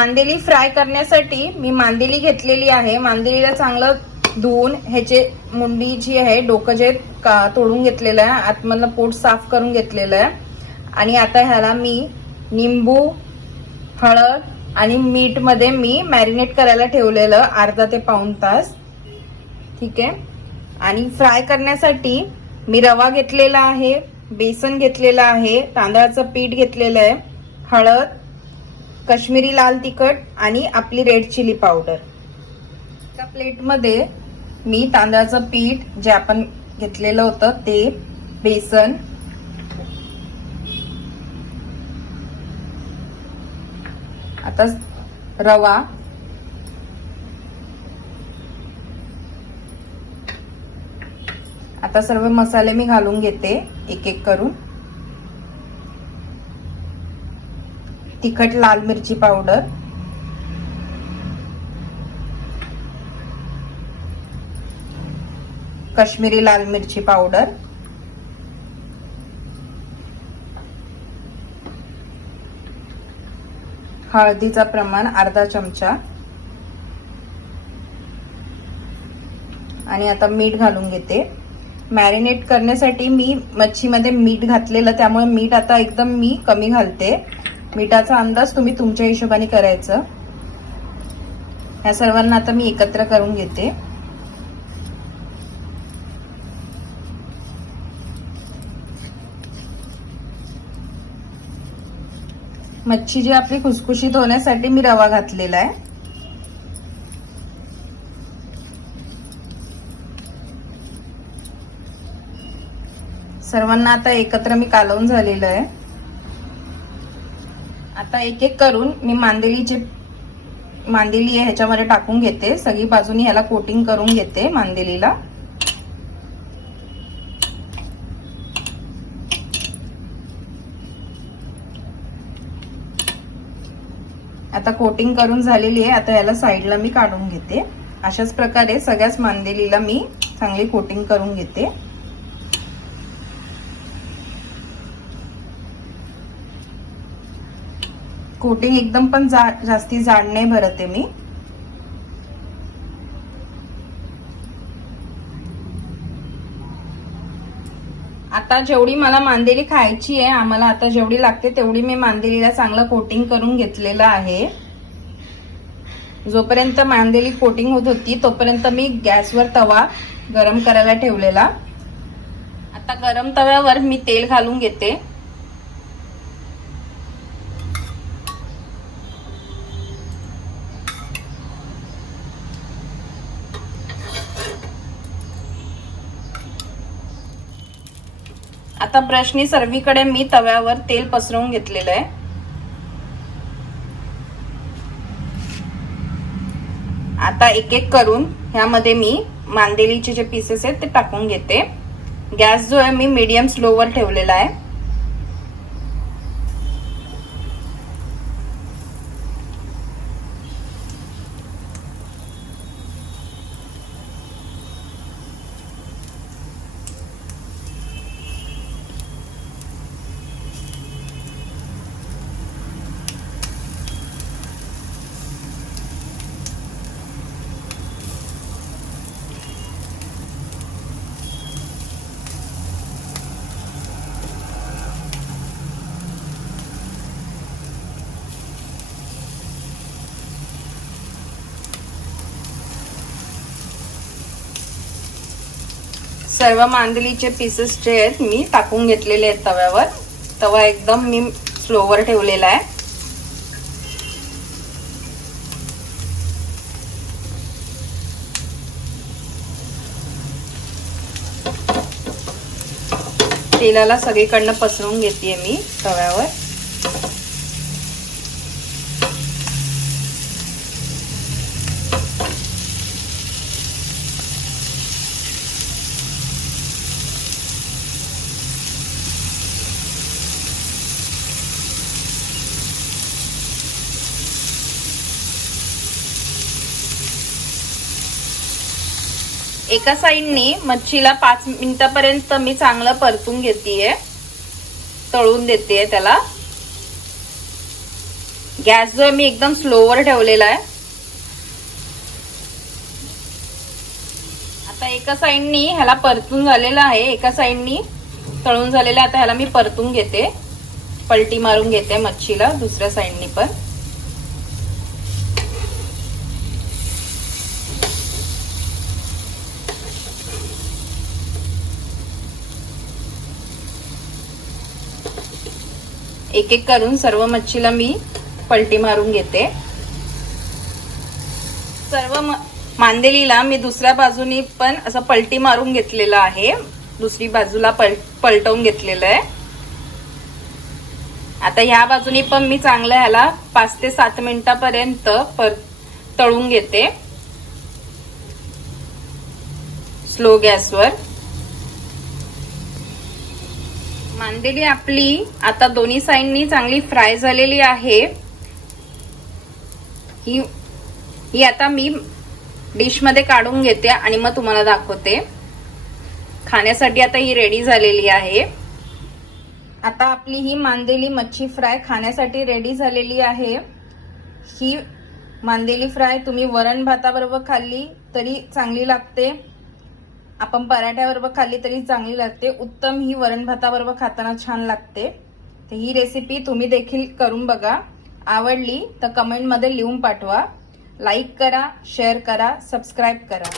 मांदेली fry करण्यासाठी मी मांदेली घेतलेली आहे. मांदेलीला चांगलं धुवून ह्याचे मुंडी जी आहे डोकं जे का तोडून घेतलेलं आहे आतमधलं पोट साफ करून घेतलेलं आहे. आणि आता ह्याला मी निंबू हळद आणि मीठमध्ये मी मॅरिनेट करायला ठेवलेलं अर्धा ते पाऊण तास. ठीक आहे? आणि फ्राय करण्यासाठी मी रवा घेतलेला आहे बेसन घेतलेलं आहे तांदळाचं पीठ घेतलेलं आहे हळद कश्मीरी लाल तिखट आणि आपली रेड चिली पावडर. एका प्लेटमध्ये मी तांदळाचं पीठ जे आपण घेतलेलं होतं ते बेसन आता रवा आता सर्व मसाले मी घालून घेते एक एक करून. तिखट लाल मिरची पावडर. कश्मीरी लाल मिरची पावडर. हळदीचा प्रमाण अर्धा चमचा. आणि आता मीठ घालून घेते. मॅरिनेट करण्यासाठी मी मच्छीमध्ये मीठ घातलेलं त्यामुळे मीठ आता एकदम मी कमी घालते. मिठाचा अंदाज तुम्ही तुमच्या हिशोबाने करायचं. ह्या सर्वांना आता मी एकत्र करून घेते. मच्छी जी आपली खुसखुशीत होण्यासाठी मी रवा घातलेला आहे. सर्वांना आता एकत्र मी कालवून झालेलं आहे. आता एक एक करून मी मांदेली जे मांदेली आहे ह्याच्यामध्ये टाकून घेते. सगळी बाजूनी ह्याला कोटिंग करून घेते मांदेलीला. आता कोटिंग करून झालेली आहे. आता याला साईडला मी काढून घेते. अशाच प्रकारे सगळ्याच मांदेलीला मी चांगली कोटिंग करून घेते. कोटिंग एकदम पण जा, जास्ती जाड नाही भरते मी. आता जेवढी मला मांदेली खायची आहे आम्हाला आता जेवढी लागते तेवढी मी मांदेलीला चांगलं कोटिंग करून घेतलेलं आहे. जोपर्यंत मांदेली कोटिंग होत होती तोपर्यंत मी गॅसवर तवा गरम करायला ठेवलेला. आता गरम तव्यावर मी तेल घालून घेते. आता ब्रशनी सर्वीकडे मी तव्यावर तेल पसरवून घेतलेलं आहे. आता एक एक करून ह्यामध्ये मी मांदेलीचे जे पीसेस आहेत ते टाकून घेते. गॅस जो आहे मी मीडियम स्लोवर ठेवलेला आहे. सर्व मांदलीचे पीसेस जे आहेत मी टाकून घेतलेले आहेत तव्यावर. तवा एकदम मी स्लोवर ठेवलेला आहे. तेलाला सगळीकडनं पसरवून घेते मी तव्यावर. एका साईडनी मच्छीला पाच मिनिटापर्यंत मी चांगलं परतून घेतेय. तळून देते त्याला. गॅस जो आहे मी एकदम स्लोवर ठेवलेला आहे. आता एका साईडनी ह्याला परतून झालेला आहे. एका साईडनी तळून झालेलं आहे. आता ह्याला मी परतून घेते. पलटी मारून घेते मच्छीला. दुसऱ्या साईडनी पण. एक एक करून सर्व मच्छीला मी पलटी मारून घेते. सर्व मांदेलीला मी दुसऱ्या बाजूनी पण असं पलटी मारून घेतलेलं आहे. दुसरी बाजूला पल पलटवून घेतलेलं आहे. आता ह्या बाजूनी पण मी चांगलं ह्याला पाच ते सात मिनिटापर्यंत पर तळून घेते. स्लो गॅसवर. मांदेली आपली. आता दोन्ही साईडनी चांगली फ्राय झालेली आहे. ही ही आता मी डिशमध्ये काढून घेते आणि मग तुम्हाला दाखवते. खाण्यासाठी आता ही रेडी झालेली आहे. आता आपली ही मांदेली मच्छी फ्राय खाण्यासाठी रेडी झालेली आहे. ही मांदेली फ्राय तुम्ही वरण भाताबरोबर खाल्ली तरी चांगली लागते. आपण पराठ्याबरोबर खाल्ली तरी चांगली लागते. उत्तम ही वरण भाताबरोबर खाताना छान लागते. तर ही रेसिपी तुम्ही देखील करून बघा. आवडली तर कमेंटमध्ये लिहून पाठवा. लाईक करा शेअर करा सबस्क्राईब करा.